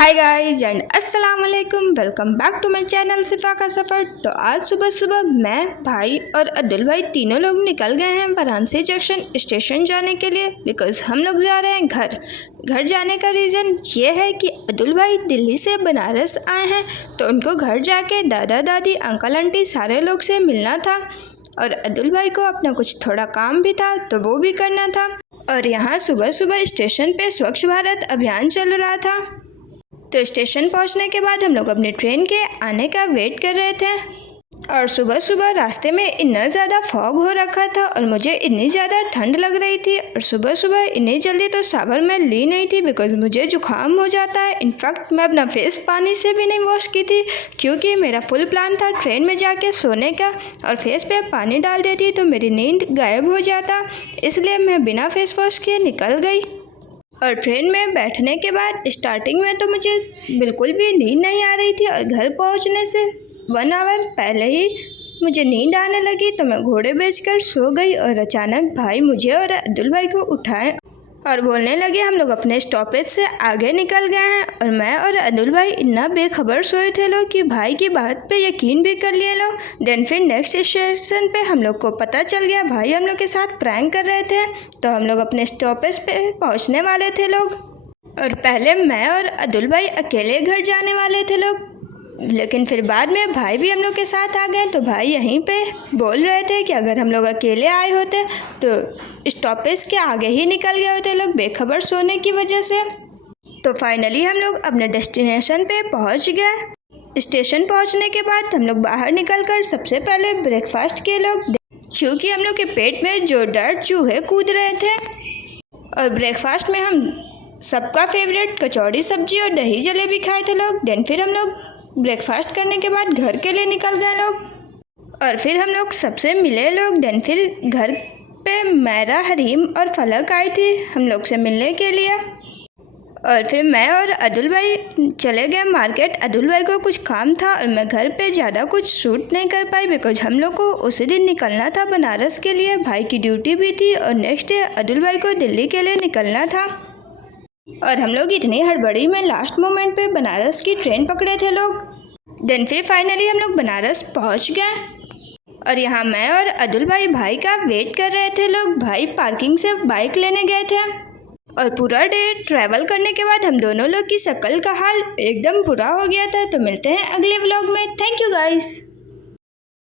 Hi guys and अस्सलाम वालेकुम, welcome back to my channel Sifa का सफ़र। तो आज सुबह सुबह मैं, भाई और अब्दुल भाई तीनों लोग निकल गए हैं वाराणसी जंक्शन स्टेशन जाने के लिए, बिकॉज़ हम लोग जा रहे हैं घर जाने का रीज़न ये है कि अब्दुल भाई दिल्ली से बनारस आए हैं, तो उनको घर जाके दादा दादी अंकल आंटी सारे लोग से मिलना था और अब्दुल भाई को अपना कुछ थोड़ा काम भी था तो वो भी करना था। और यहाँ सुबह सुबह स्टेशन पे स्वच्छ भारत अभियान चल रहा था। तो स्टेशन पहुंचने के बाद हम लोग अपनी ट्रेन के आने का वेट कर रहे थे और सुबह सुबह रास्ते में इतना ज़्यादा फॉग हो रखा था और मुझे इतनी ज़्यादा ठंड लग रही थी और सुबह सुबह इतनी जल्दी तो सावर मैं ली नहीं थी बिकॉज मुझे जुकाम हो जाता है। इनफैक्ट मैं अपना फेस पानी से भी नहीं वॉश की थी क्योंकि मेरा फुल प्लान था ट्रेन में जाके सोने का और फेस पे पानी डाल देती तो मेरी नींद गायब हो जाता, इसलिए मैं बिना फेस वॉश किए निकल गई। और ट्रेन में बैठने के बाद स्टार्टिंग में तो मुझे बिल्कुल भी नींद नहीं आ रही थी और घर पहुंचने से 1 आवर पहले ही मुझे नींद आने लगी तो मैं घोड़े बेचकर सो गई। और अचानक भाई मुझे और अब्दुल भाई को उठाए और बोलने लगे हम लोग अपने स्टॉपेज से आगे निकल गए हैं। और मैं और अब्दुल भाई इतना बेखबर सोए थे लोग कि भाई की बात पे यकीन भी कर लिए लोग। देन फिर नेक्स्ट स्टेशन पे हम लोग को पता चल गया भाई हम लोग के साथ प्रैंक कर रहे थे, तो हम लोग अपने स्टॉपेज पे पहुंचने वाले थे लोग। और पहले मैं और अब्दुल भाई अकेले घर जाने वाले थे लोग, लेकिन फिर बाद में भाई भी हम लोग के साथ आ गए। तो भाई यहीं पे बोल रहे थे कि अगर हम लोग अकेले आए होते तो स्टॉपेज के आगे ही निकल गए होते लोग बेखबर सोने की वजह से। तो फाइनली हम लोग अपने डेस्टिनेशन पे पहुंच गए। स्टेशन पहुंचने के बाद हम लोग बाहर निकलकर सबसे पहले ब्रेकफास्ट किए लोग, क्योंकि हम लोग के पेट में जोरदार चूहे कूद रहे थे। और ब्रेकफास्ट में हम सबका फेवरेट कचौड़ी सब्जी और दही जलेबी खाए थे लोग। देन फिर हम लोग ब्रेकफास्ट करने के बाद घर के लिए निकल गए लोग और फिर हम लोग सबसे मिले लोग। देन फिर घर पे मैरा, हरीम और फलक आई थी हम लोग से मिलने के लिए। और फिर मैं और अब्दुल भाई चले गए मार्केट। अब्दुल भाई को कुछ काम था और मैं घर पे ज़्यादा कुछ शूट नहीं कर पाई बिकॉज हम लोग को उसी दिन निकलना था बनारस के लिए, भाई की ड्यूटी भी थी और नेक्स्ट डे अब्दुल भाई को दिल्ली के लिए निकलना था। और हम लोग इतनी हड़बड़ी में लास्ट मोमेंट पे बनारस की ट्रेन पकड़े थे लोग। देन फिर फाइनली हम लोग बनारस पहुंच गए और यहाँ मैं और अब्दुल भाई का वेट कर रहे थे लोग। भाई पार्किंग से बाइक लेने गए थे और पूरा डे ट्रैवल करने के बाद हम दोनों लोग की शक्ल का हाल एकदम बुरा हो गया था। तो मिलते हैं अगले व्लॉग में। Thank you guys.